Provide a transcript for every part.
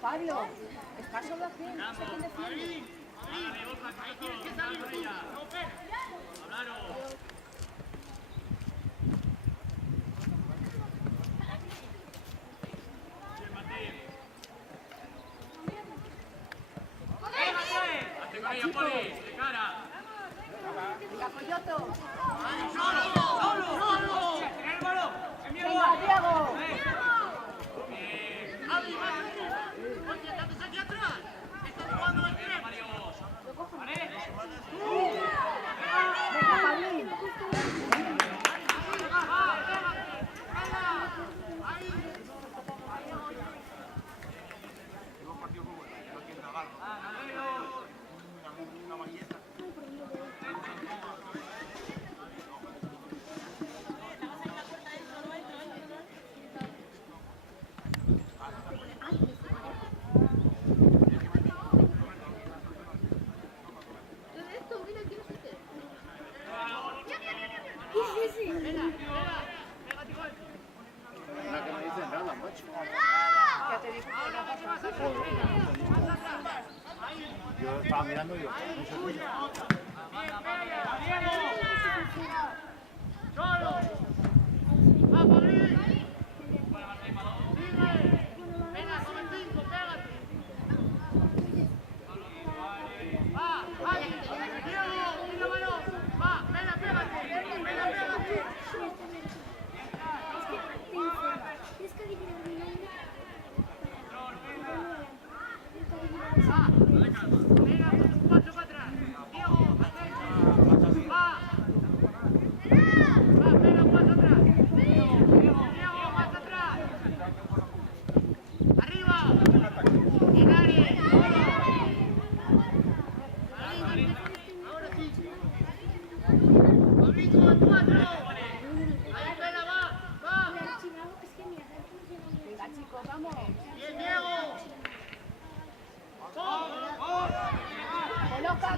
Pablo, está solo aquí, no sé quién defiende. Venga, Coyoto. Venga, Diego. Venga, Pablín. Yo estaba mirando y yo, no se escucha.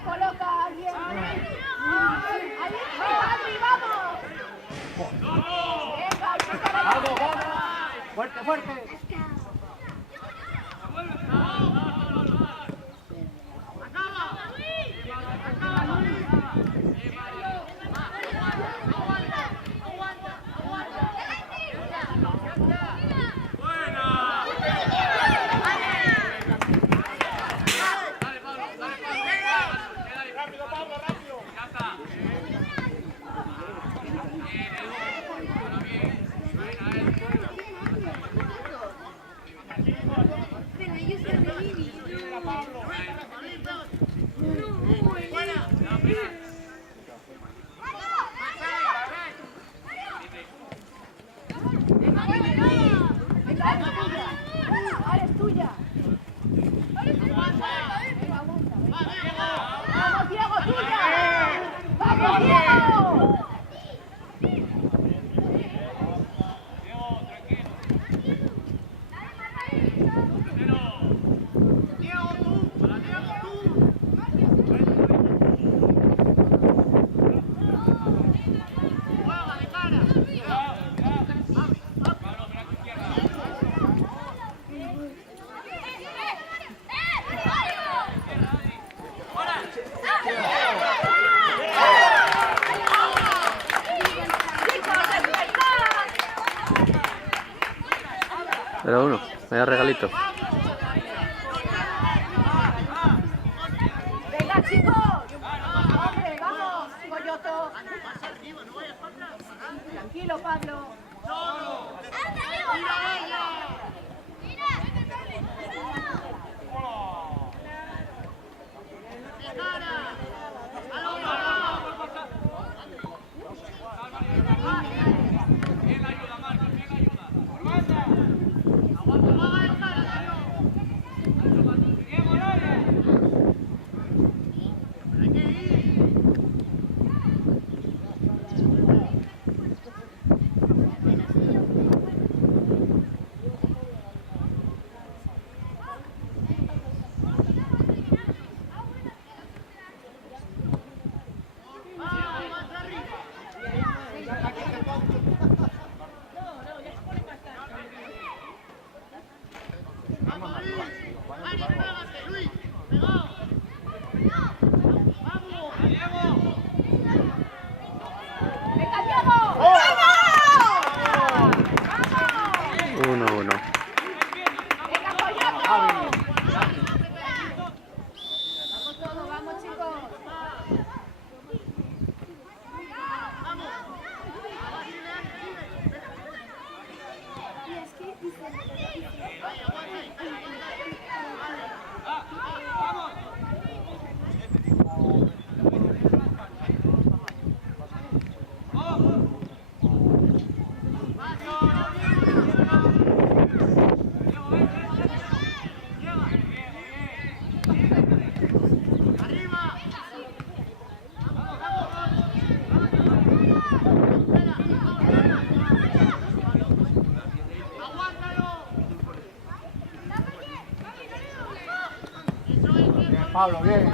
Coloca a alguien. Ahí, Adri, vamos. Venga, ¡Vamos, vamos! ¡Fuerte, fuerte! es tuya. ¡Vamos, Diego, tuya! ¡Vamos, Diego! Pero uno, me da regalito. Venga, chicos. Hombre, vamos, Coyoto. Tranquilo, Pablo. Pablo, bien.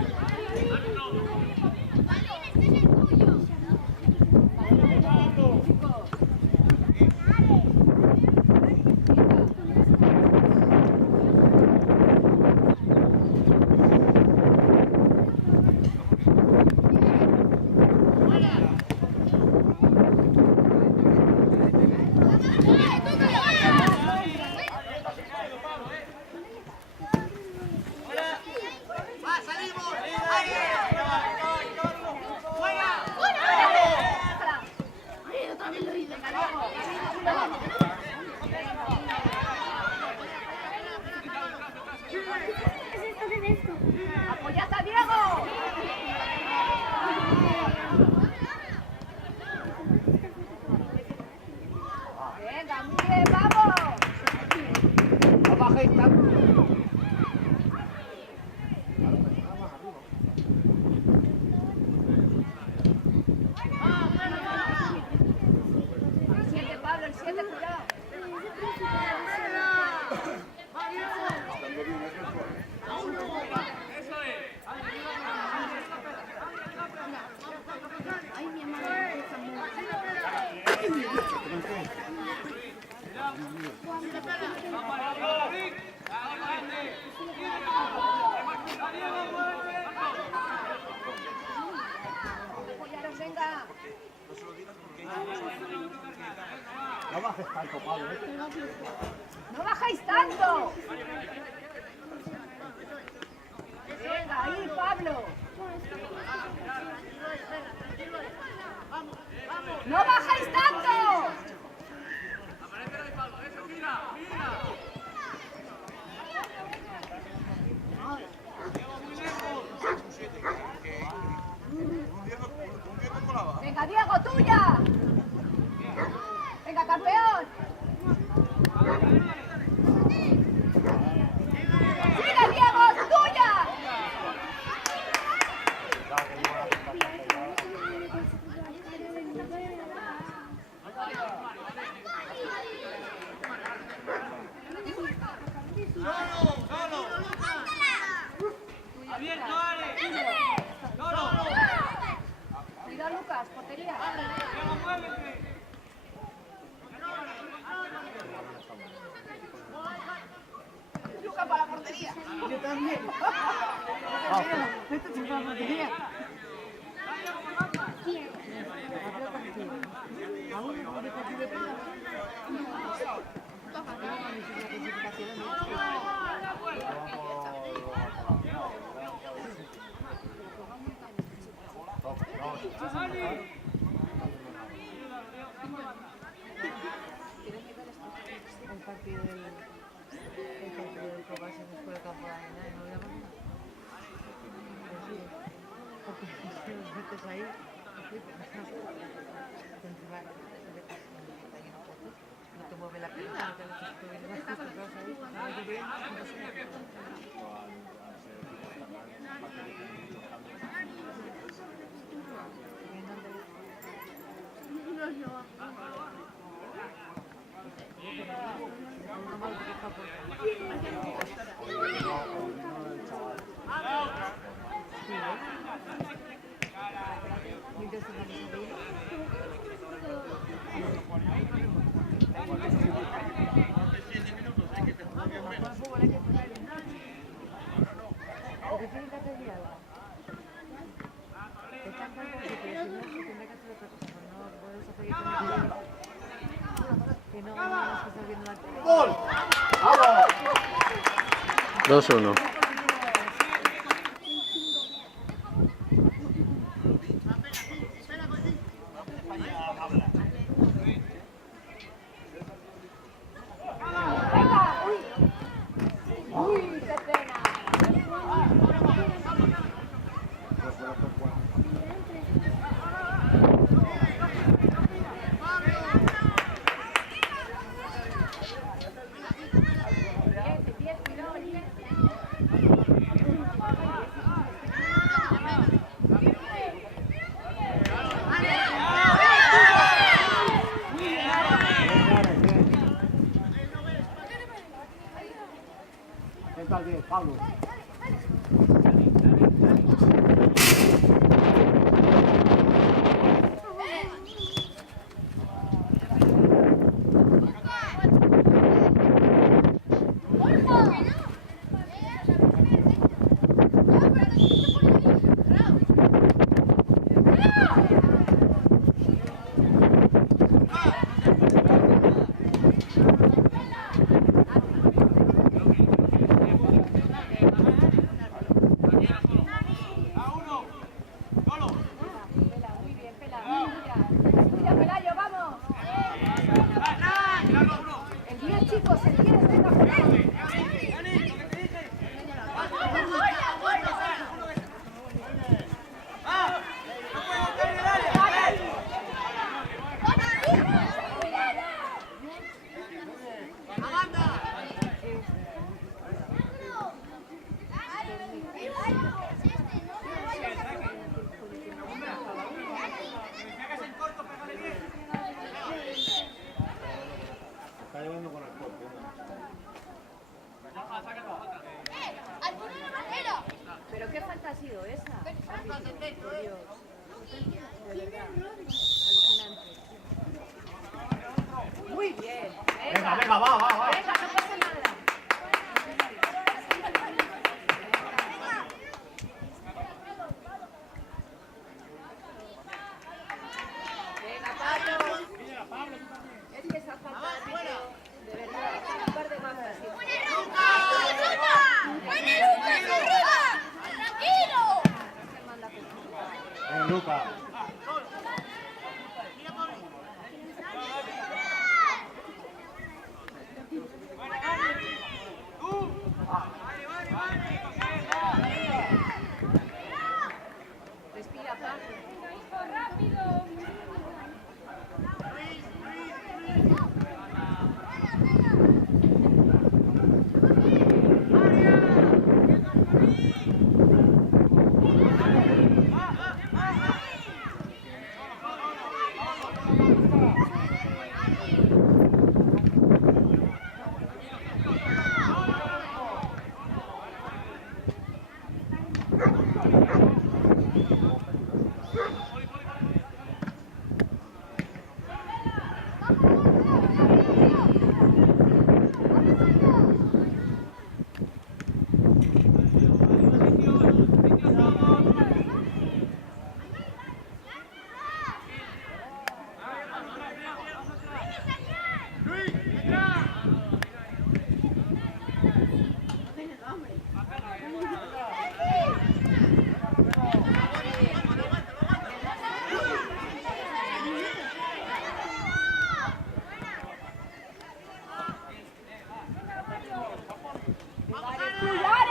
¡Apoyad a Diego! Venga, muy bien, vamos. No bajéis tanto. El 7, Pablo, el 7, cuidado. Apoyaros, venga. No bajes tanto, Pablo. ¡No bajáis tanto! Venga, ahí, Pablo. ¡No bajáis tanto! Venga, Diego, tuya. Venga, campeón. Sigue, Diego, tuya. Cuidado, Lucas, portería. Lucas para la portería. Yo también. Vete tú para la portería. El partido del Copa se nos fue el campo de Aina y no había más nada. Pues sí, porque si los metes ahí, te flipas. Encima, no te mueve la pelota, no te lo estás moviendo más justo, ¿sabes? Ahora yo veo, no sé. ¡Gol! ¡Vamos! 2-1. Venga, uy, qué pena. ¿Qué tal bien, Pablo? chicos, el 10, venga, Fernando. Está llevando con el cuerpo. ¿Pero qué falta ha sido esa? Árbitro, por Dios. De verdad. Alucinante. Muy bien. Venga, venga, va. Venga, no pasa nada. Venga, Pablo. Es que esa falta de verdad. Un par de gafas. Lucas. Respira, Pablo. ¡Rápido!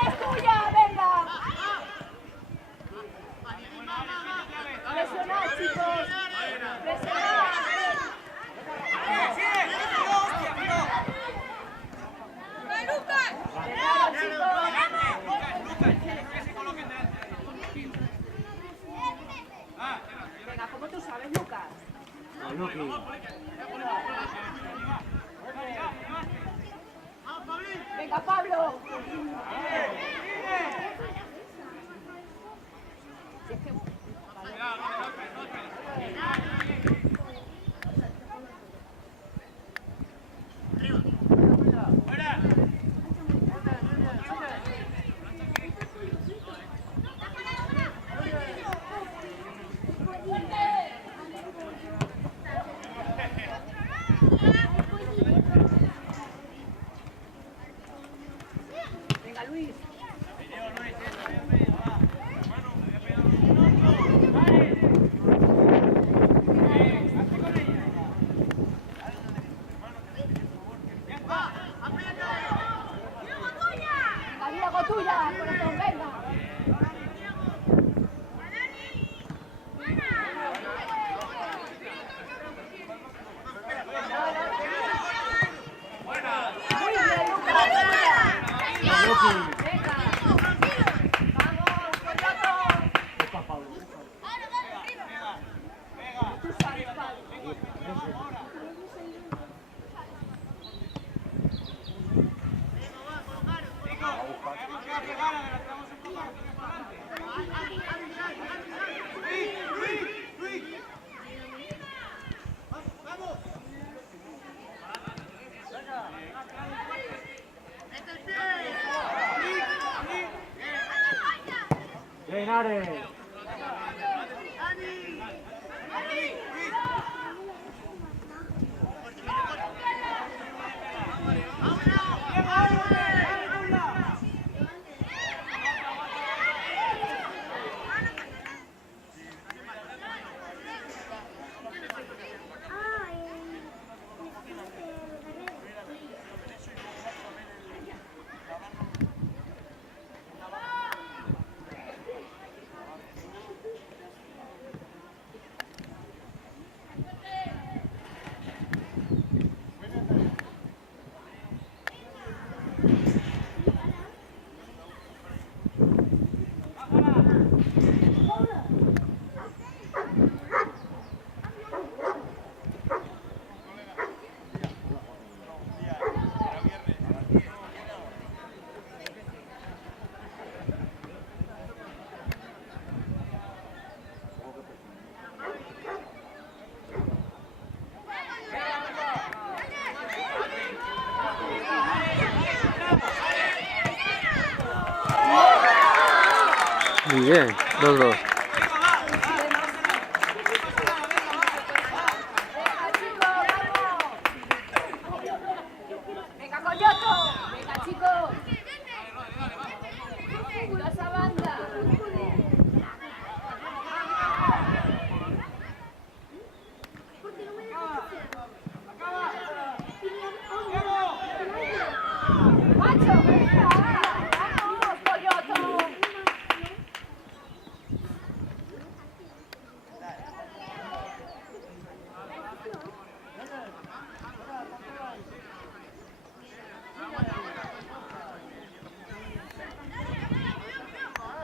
¡Es tuya! ¡Venga! Presionad, chicos. Presionad. Venga, ¿cómo tú sabes, Lucas? Venga, Pablo. Venga, Luis. Venga, Diego, tuya, corazón, venga. Muy bien, Lucas, tuya. Venga. Vamos, Coyoto. Tú sabes, Pablo. Linares. Muy bien, 2-2. Venga, Coyoto. Venga, chicos. Venga, esa banda. Macho, venga. Vamos, Coyoto.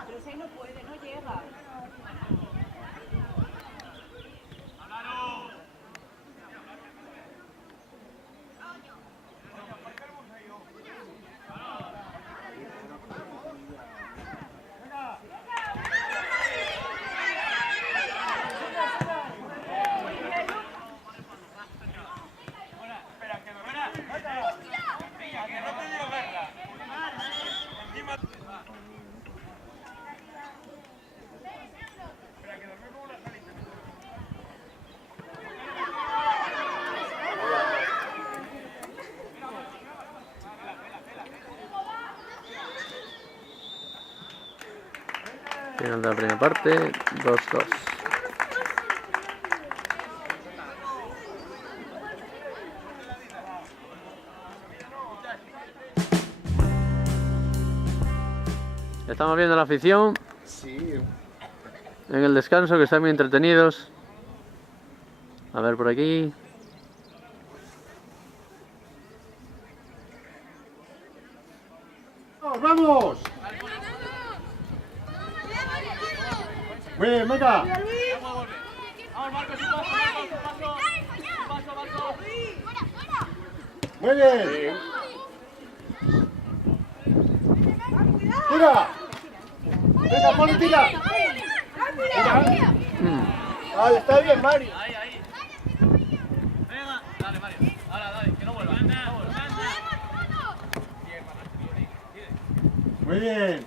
Pero si ahí no puede, no llega. Final de la primera parte, 2-2. Estamos viendo la afición Sí. en el descanso, que están muy entretenidos. A ver por aquí. ¡Vamos! Muy bien, venga. Muy bien. Tira. Venga, Poli, tira. Ahí está bien, Mari. Venga, dale, Mario. Ahora, dale, que no vuelva. Muy bien.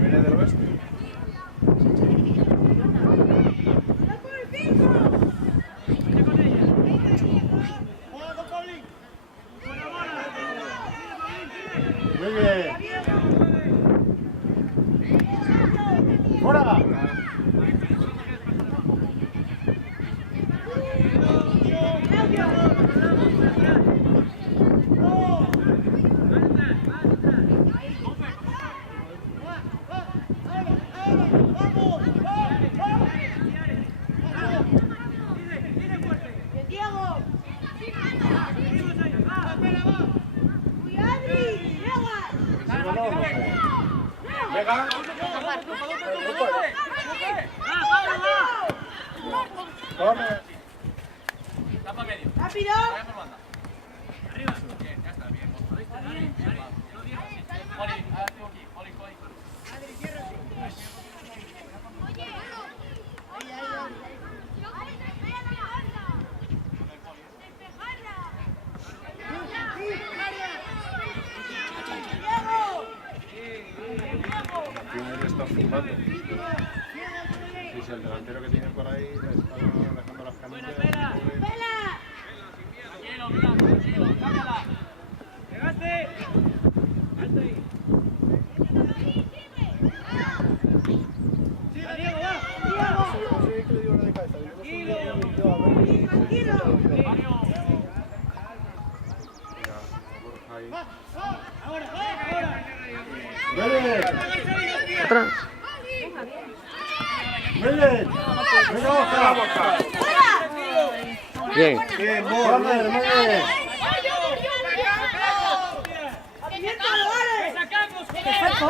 ¿Viene del oeste? Muy bien. ¡Fuera! Venga. Corre. Tapa medio. ¡Rápido! Vaya por banda. Arriba. Bien, ya está, bien. Poli, ahora tengo aquí. Poli. Martín está filmando. Sí, sí, el delantero que tiene por ahí está dejando las camisas. Tranquilo, cámbiala. ¡Llegaste! ¡Alto ahí! ¡Diego, Atrás. Muy bien. Venga, Oscar. Bien. Bien, muy bien.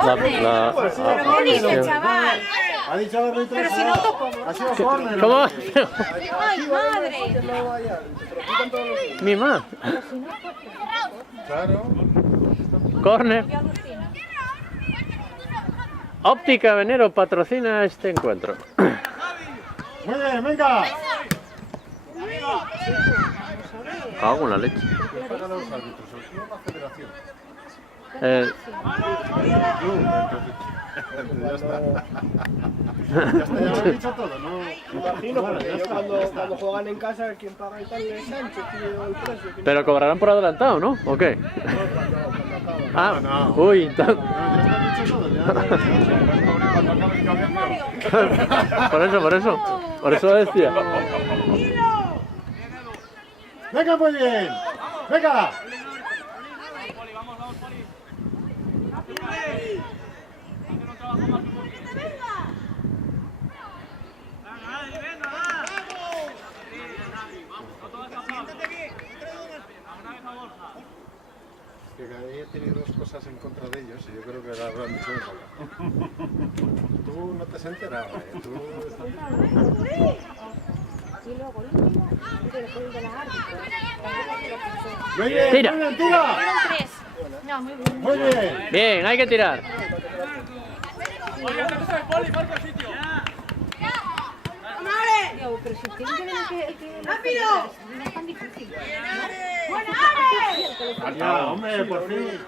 La dice, chaval? Ha dicho árbitro. Pero si no toco. Ha sido córner. ¿Cómo? ¡Ay, madre! Mima. Claro. Corner. Óptica Venero patrocina este encuentro. Muy bien, venga. Cago en la leche. ¿Quién paga los árbitros? ¿El club o la federación? Eh, El club, entonces. Ya está. Ya está, ya lo he dicho todo, ¿no? Imagino, Bueno, porque ya yo está, cuando, ya está. cuando juegan en casa, quien paga y tal es Sánchez, tío, el precio. pero cobrarán por adelantado, ¿no? ¿O qué? Ah, No. uy, entonces... No, ya está dicho todo, ya. Cuando acabe el cambio. Por eso decía. ¡Venga, muy bien! ¡Venga! Poli, vamos, Poli. Hacer un trabajo más que Que he tenido dos cosas en contra de ellos y yo creo que la habrán dicho en sola. Tú no te has enterado, Tú Y luego el último, el de la árbitro. ¡Muy bien! Tira. ¡Muy bien, tira! Tres. No, muy bien. ¡Muy bien! Bien, hay que tirar. Oye, Poli, falta el sitio. Digo, pero si tiene que ver el que ¡Rápido! no es tan difícil. ¡Buena, Ale! ¡Ya, hombre, por fin!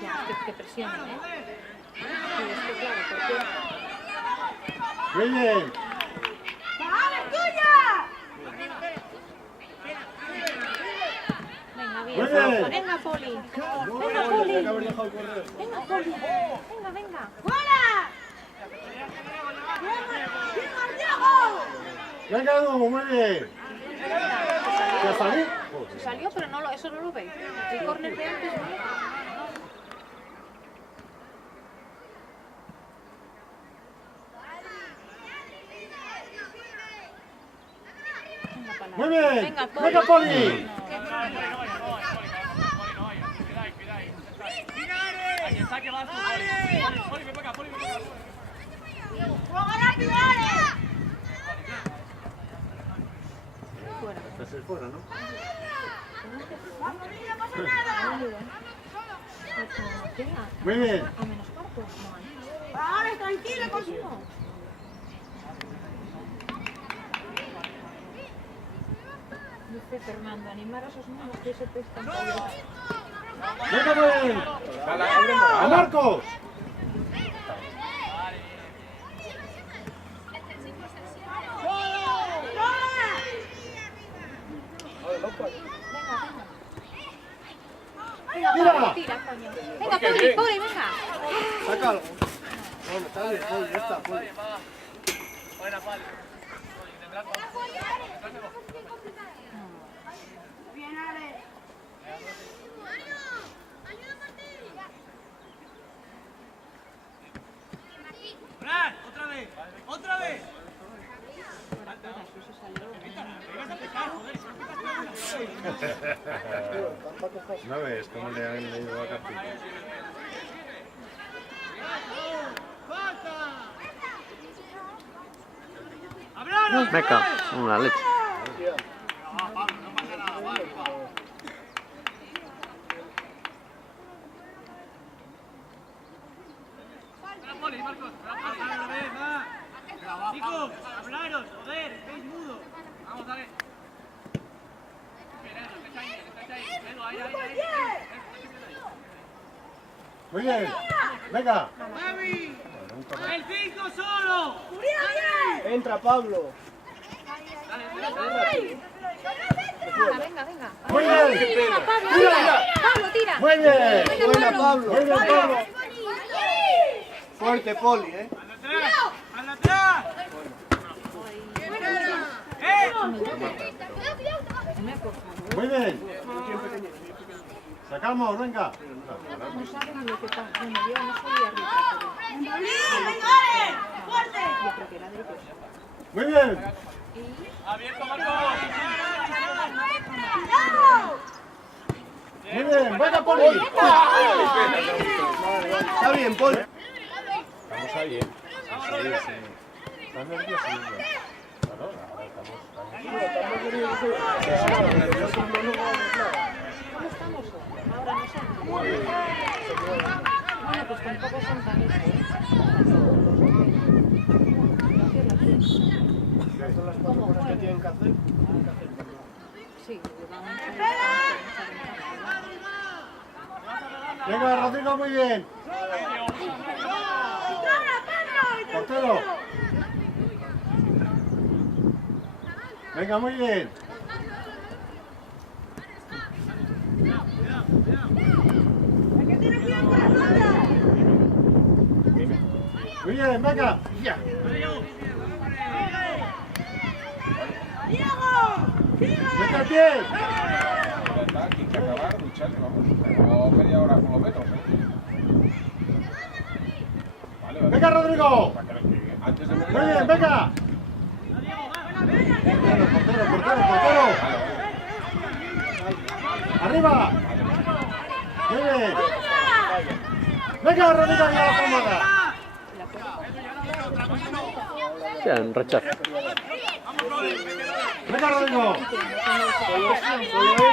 Ya, que presionan, ¿eh? Sí, es que claro, porque... ¡Muy bien! ¡Ale, tuya! Venga, Muy bien. bien. Venga, Poli. No, Venga, no, Poli. tenía que haber dejado el correo. Venga, Poli. Venga, venga. ¡Fuera! ¡Bien, Diego! ¡Venga, Edu, muy bien! ¿Ya salí? Se salió, pero no eso no lo veis. El córner de antes no. Venga, para ¡Muy bien! Venga, Poli. ¡Venga, Poli! A quien saque vas tú, Poli, ven para acá, Poli, ven para acá. ¡Juega rápido, Ale! Fuera. Estás ahí fuera, ¿no? ¡Vamos, niña, no pasa nada! Muy bien. A menos cuarto. No, ¡Ale, tranquilo, consigo! dice Fernando, animar a esos niños que se prestan. ¡Venga, muy bien! ¡A Marcos! ¡Tira! Tira, coño. Venga, Poli, Poli, venga. Saca algo. Bueno, está bien, Poli, ya está, Poli. Buena, Pali. ¡Bien, Ale! ¡Fran! ¡Otra vez! ¡Otra vez! ¿No ves cómo le han leído a Cartilla? Me cago en la leche. Poli, Marcos. Chicos, hablaros, joder, estáis mudos. Vamos, dale. Muy bien. Venga. ¡El 5 solo! Entra, Pablo. Venga, venga, venga. Muy bien. Venga, Pablo, Tira. tira. Pablo, tira. Muy bien. Buena, Pablo. Muy bien, Pablo. Fuerte, Poli, ¡Anda atrás! Muy bien. Sacamos, venga. No saben lo que pasa. Bueno, yo no soy árbitro. ¡Venga, Ale! ¡Fuerte! Yo creo que era de ellos. Muy bien. ¡Abierto, Marcos! Muy bien. Venga, Poli. Está bien, Poli. Estamos ahí, ¿eh? Sí. Están nerviosos. Claro, ahora ¿Cómo estamos hoy? Ahora no sé. Bueno, pues tampoco son tan estos, ¿eh? Son las 4 cosas que tienen que hacer. Tienen que hacer. Sí, llevamos mucha ventaja. Venga, Rodrigo, muy bien. Portero. Venga, muy bien. Muy bien, venga. Ya. ¡Mete el pie! Aquí hay que acabar, luchar, vamos. Pero media hora por lo menos. Vale, vale. ¡Venga, Rodrigo! Antes de media Muy hora. bien, venga. Portero, portero, portero. Arriba. Muy bien. Venga, Rodrigo, ya la pomada. Ya, un rechazo. Venga, Rodrigo. Solo es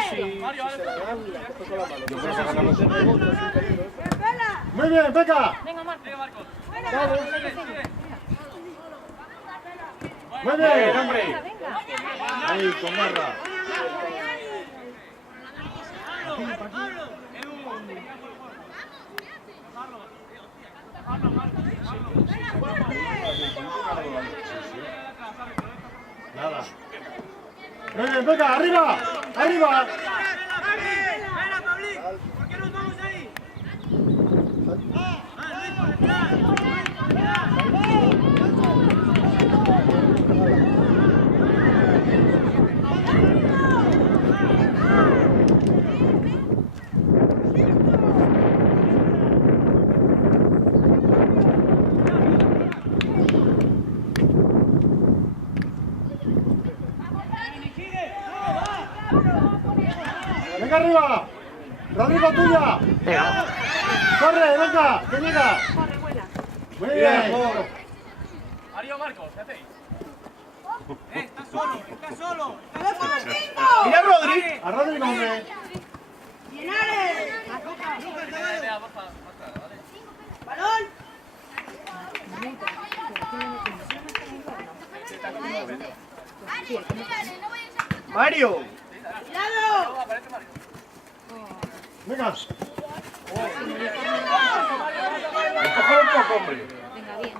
si se la dan, la coge con la mano. Yo creo que ganamos. Muy bien, venga. Venga, Marcos. Muy bien. hombre. Venga. Ahí, con garra. Nada. Muy bien, venga, arriba. Arriba. Espera, Pablín. ¿Por qué nos vamos ahí? Venga, arriba. Rodrigo, tuya. Venga. Corre, venga, que llega. Corre, vuela. Muy bien. Mario, Marcos, ¿qué hacéis? Estás solo, estás solo. ¡Mira, Rodri! A Rodrigo, hombre. ¡Balón! ¡Mario! ¡Cuidado! Venga. Empuja un poco, hombre. Venga, bien.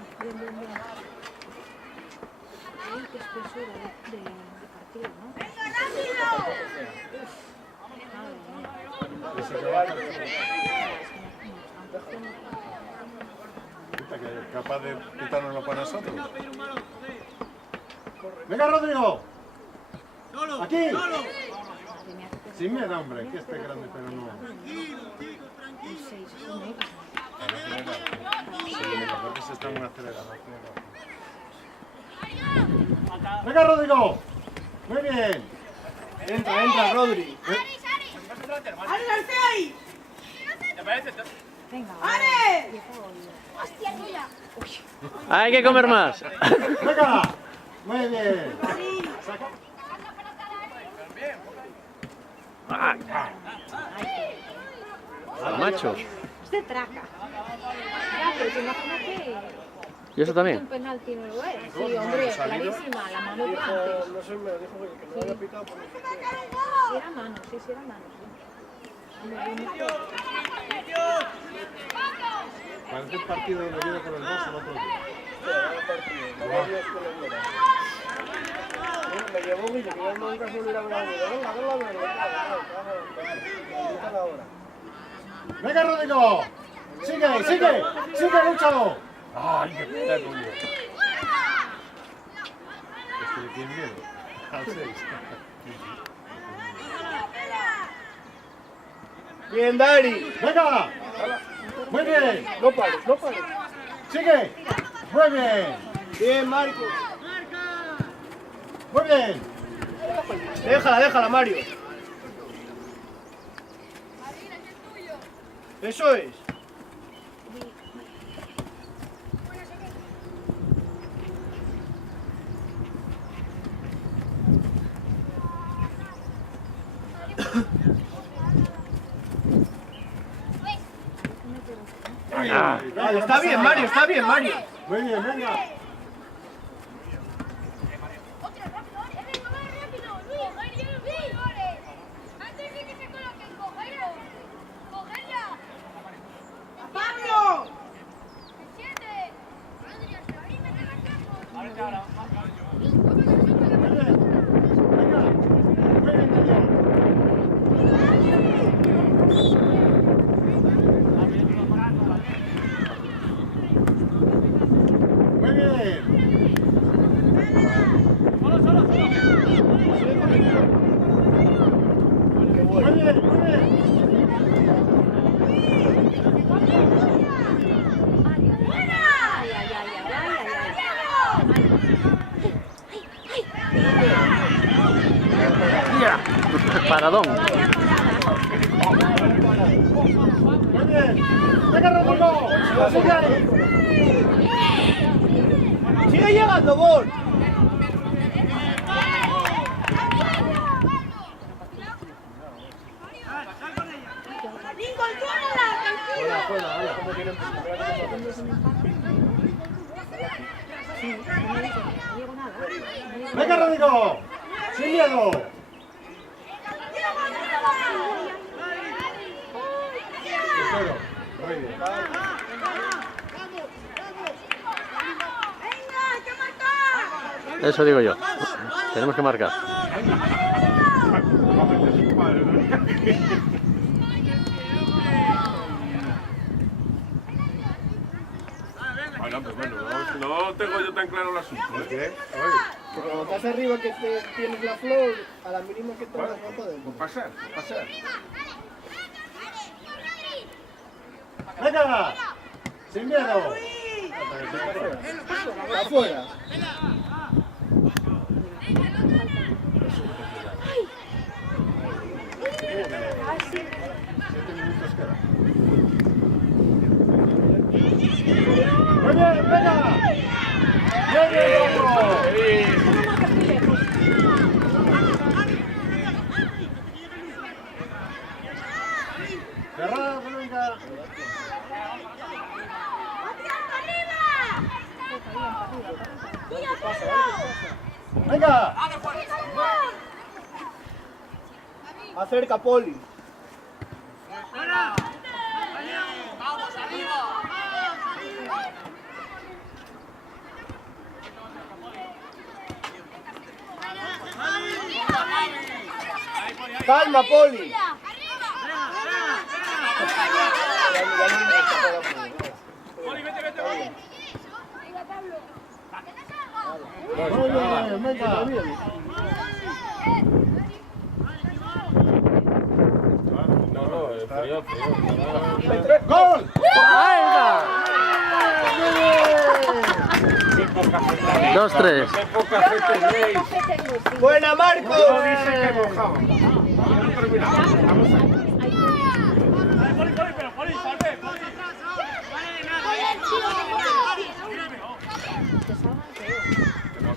Ay, qué espesura de partido, ¿no? ¡Venga, rápido! Que es capaz de quitárnoslo para nosotros. Venga, Rodrigo. Aquí. Sin miedo, hombre, que esté grande, pero no. Porque se está muy acelerado. Venga, Rodrigo. Muy bien. Entra, Rodri. ¡Ale, García! ¿Te parece? Venga, ¡Ale! hostia, mira. Hay que comer más. Venga. Muy bien. Macho. Es de traca. Ya, pero te imaginas que ¿Y eso también? un penalti no lo es. Sí, hombre, clarísima, la mano de Dijo, antes. no sé, me lo dijo que no había pitado por eso. Sí era mano, sí era mano. Sí. Parece el partido de Oviedo con el Barça el otro día. Me llevó Guille, que yo nunca se hubiera mirado. Venga, Rodrigo. Sigue, sigue. Sigue, luchado. Ay, qué pedazo, tío. Es que le tiene miedo. Al 6. Bien, Dari. Venga. Muy bien. No pares, no pares. Sigue. Muy bien. Bien, Marco. Muy bien. Déjala, Mario. Eso es. Está bien, Mario, está bien, Mario. Muy bien, venga. Armagadón. Muy bien. Venga, Rodrigo. Sigue ahí. Sigue llegando, Bol. Fuera, hala. Venga, Rodrigo. Sin miedo. Espero. Muy bien. Eso digo yo. Tenemos que marcar. Bueno, pues bueno, no tengo yo tan claro el asunto. ¿Qué? Porque cuando estás arriba que tienes la flor, a la mínima que tomas no podemos. Pasar. Venga. Sin miedo. Afuera. Muy bien, venga. Bien, vamos. Cerrado, venga. Venga. Acerca, Poli. Calma, Poli. Poli, vete, vamos. Muy bien, venga. No, frío. ¡Gol! ¡Venga! 2-3. Qué poca fe tenéis. Buena, Marcos. No dice que mojaba. Ya no terminamos. Vamos ahí. Poli, pero Poli, salve, Poli.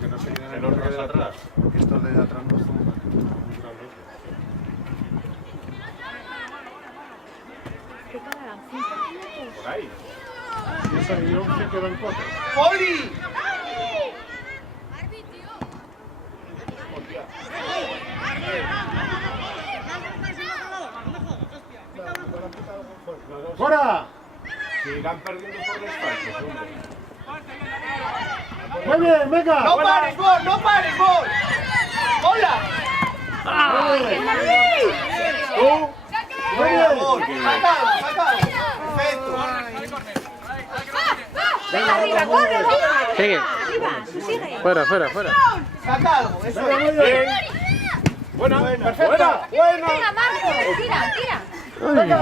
Que no se queden en los de atrás. Porque estos de atrás no son muy grandes. Por ahí. Si esa guión se queda en 4. Poli. ¡Fuera! Si irán perdiendo por desfalsos, hombre. Muy bien, venga. No pares, Bol, no pares, Bol. Hola. Tú. Muy bien. Bol. Sácalo. Perfecto. Venga, muy bien. Sigue. Fuera. Saca algo, eso Venga, muy es. bien. Buena, Perfecta. Buena. Venga, Marcos, tira. Venga.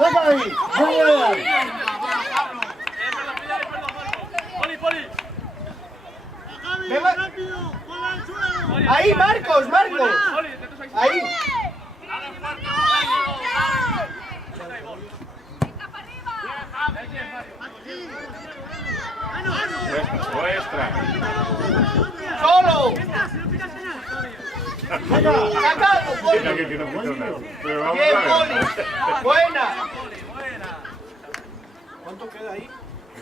Venga ahí. Muy bien. Poli. Venga. Ahí, Marcos. Poli, Ahí. Nuestra. Solo. Venga. Saca algo, Poli. Mira que no quito nada. Pero vamos Bien, a Poli. ver. Buena. ¿Cuánto queda ahí?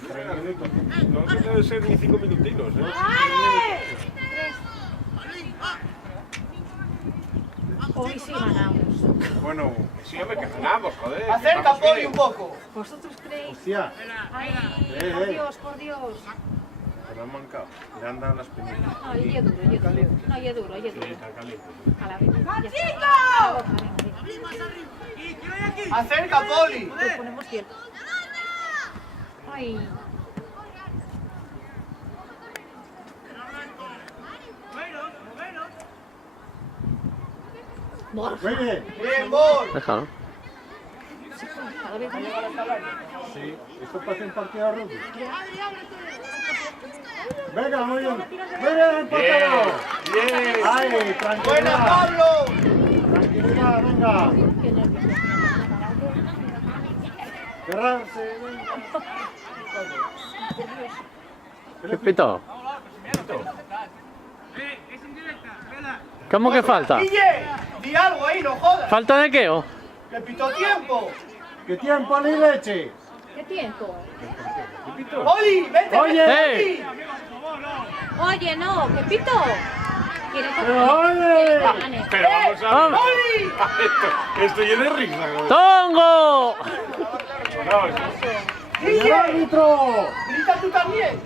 3 minutos. No debe ser ni 5 minutinos, ¿eh? Hoy sí ganamos. Bueno, sí, hombre, que ganamos, joder. Acerca, Vamos Poli, bien. un poco. ¿Vosotros creéis? Hostia. Ay, por Dios. Pero han mancado. Le han dado las pinitas. No, y es duro. No, y es duro. Está caliente. A la vez. ¡Chico! Acerca, Poli. Lo ponemos bien. Ay. Muy bien. Bien, Bol. Déjalo. Cada vez más. Sí. Esto parece un partido de rugby. Venga, muy bien. Muy bien, empatado. Bien. Ay, Buena, tranquilidad. Pablo. Tranquilidad. Venga, venga. Qué nervios. Cerrarse. ¿Qué pito? Es indirecta, espera. ¿Cómo que falta? Guille, di algo ahí, no jodas. ¿Falta de qué? Oh? Que pitó tiempo. ¿Qué tiempo ni leche? ¿Qué tiempo? Oli, vete, Oye. vete. Oye, no, ¿qué pito? ¿Quieres Pero oye. Pero vamos a ver. Oli. Esto llena de risa. ¿no? ¡Tongo! No, eso- ¡El Guille, árbitro! grita tú también.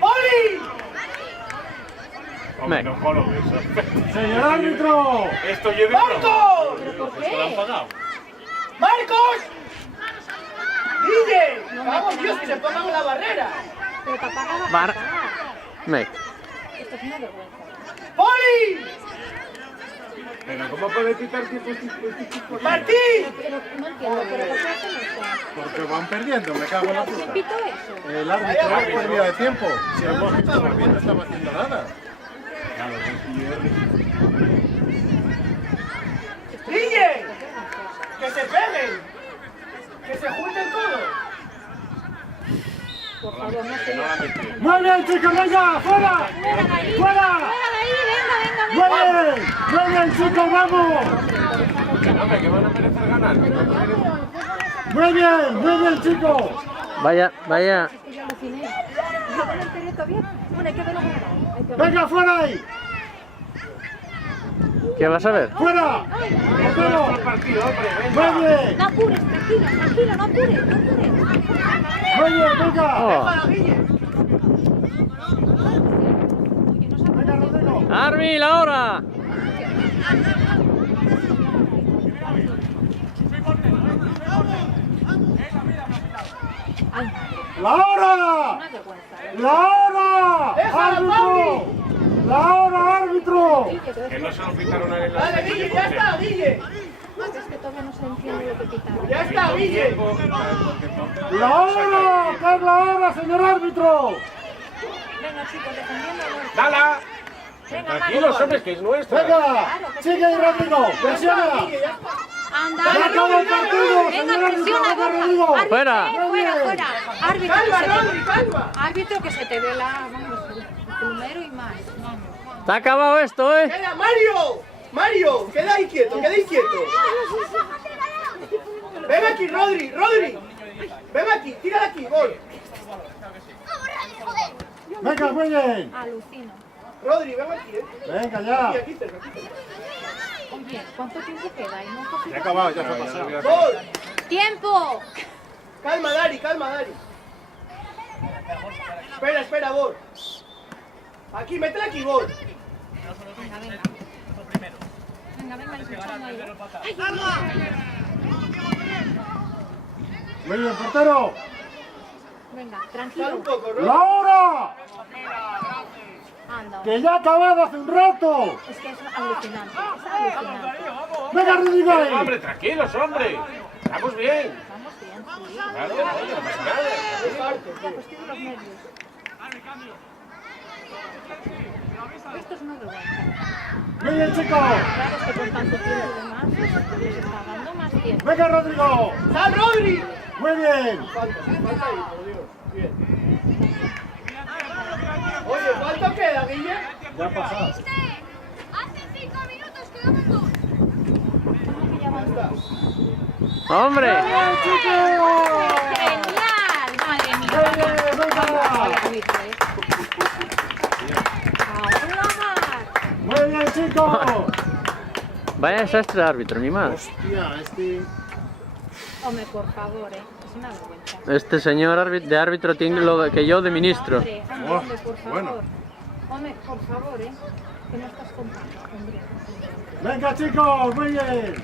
Oli. Hombre, no colo eso. ¡Señor árbitro! Esto llena de Marcos. ¿Por ¿Se lo han qué? pagado? Marcos. Guille, vamos Dios, que se pongan en la barrera. Pero papá va a Bar- pagar. Me. Esto es una vergüenza. Poli. Pero ¿cómo puede quitar tiempo este tipo? Martín. Pero no entiendo, ¿pero por qué hacen eso? Porque van perdiendo, me cago en la ¿Qué puta. pito eso? El árbitro ha perdido de tiempo. Si el bosque estaba bien, no estaba haciendo nada. Claro, es Guille, que se peguen. Que se junten todos. Por favor, no se lo ¡Muy bien, chicos, venga! ¡Fuera! ¡Fuera de ahí! ¡Fuera! ¡Fuera de ahí! ¡Venga, ¡Muy venga, venga! bien! ¡Muy bien, chicos, vamos! Hombre, que van a merecer ganar. ¡Muy bien, chicos! Vaya, vaya. Es que yo aluciné. Yo no me enteré todavía. Bueno, hay que verlo con el- ¡Venga, fuera ahí! ¿Qué vas a ver? ¡Fuera! ¡Portero! Partido, hombre, venga. ¡Muy bien! No apures, tranquilo, tranquilo, no apures, no apures. ¡Muy bien, venga! Oh. Para Guille. Oye, no se ¡Venga, Rodrigo! ¡Arby, la hora! Ay, ¡La hora! una vergüenza, ¿eh? ¡La hora! ¡Déjala, ¡Árbitro! ¡La hora, árbitro! Guille, pero Que es no se lo pitaron a él en la Dale, Guille, ya está, Guille. que todavía no se entiende lo que pitaron. Ya está, Guille. ¡La hora! ¿Qué es la hora, señor árbitro? Venga, chicos, defendiendo a los... ¡Dala! Venga, Tranquilos, Mario. hombres, que es nuestra. ¡Venga! ¡Sigue, Rodrigo! ¡Presiona! Anda, ¡Ya acabó el partido, venga, señor árbitro! presiona, ¡Venga, Borja. Rodrigo! Árbitro, Fuera. fuera, fuera. Árbitro, Calma, que se te... Rodri, calma. Árbitro, que se te ve la... Vamos, el plumero y más. Vamos. ¡Se ha acabado esto, eh! Queda, Mario. Mario, queda ahí quieto, queda ahí quieto. Ven aquí, Rodri, Rodri. Ven aquí, tira de aquí, gol. ¡Venga, muy bien! Alucino. Rodri, ven aquí, ¡Venga, Aquí, ya! aquí, aquí. Oye, ¿cuánto tiempo queda? Y no Ya ha acabado, ya se ha pasado. Gol. ¡Tiempo! Calma, Dari, calma, Dari. Espera, espera, gol. Aquí, métele aquí, gol. Venga, venga. Venga, venga, luchando ahí. Ay, Muy bien, portero. venga, Sal un tranquilo. poco, ¡La Rodri. hora! Anda. ¡Que ya ha acabado hace un rato! Es que es alucinante. Es alucinante. ¡Venga, Rodrigo! ahí! Hombre, tranquilos, hombre. Estamos bien. Estamos bien, sí. Claro, oye, no pasa nada. Ya, pues tiene los nervios. Esto es una vergüenza. Muy bien, chicos. Claro, es que con tanto tiempo y demás, pues, les está dando más tiempo. ¡Venga, Rodrigo! ¡Sal, Rodri! Muy bien. Falta ahí, por Dios. Bien. Oye, ¿cuánto queda, Guille? Ya ha pasado. Hace 5 minutos quedamos 2. Ya está. ¡Hombre! ¡Bien, chicos! ¡Genial! ¡Madre mía! Muy bien, venga. Vaya árbitro, ¿eh? ¡Ahora! Muy bien, chicos. Vaya desastre de árbitro, ni más. Hostia, este... Hombre, por favor, ¿eh? Es una vergüenza. Este señor de árbitro tiene lo que yo de ministro. Hombre, hombre, Oh, hombre, por favor. bueno. Hombre, por favor, ¿eh? Que no estás contando, hombre. Venga, chicos, muy bien.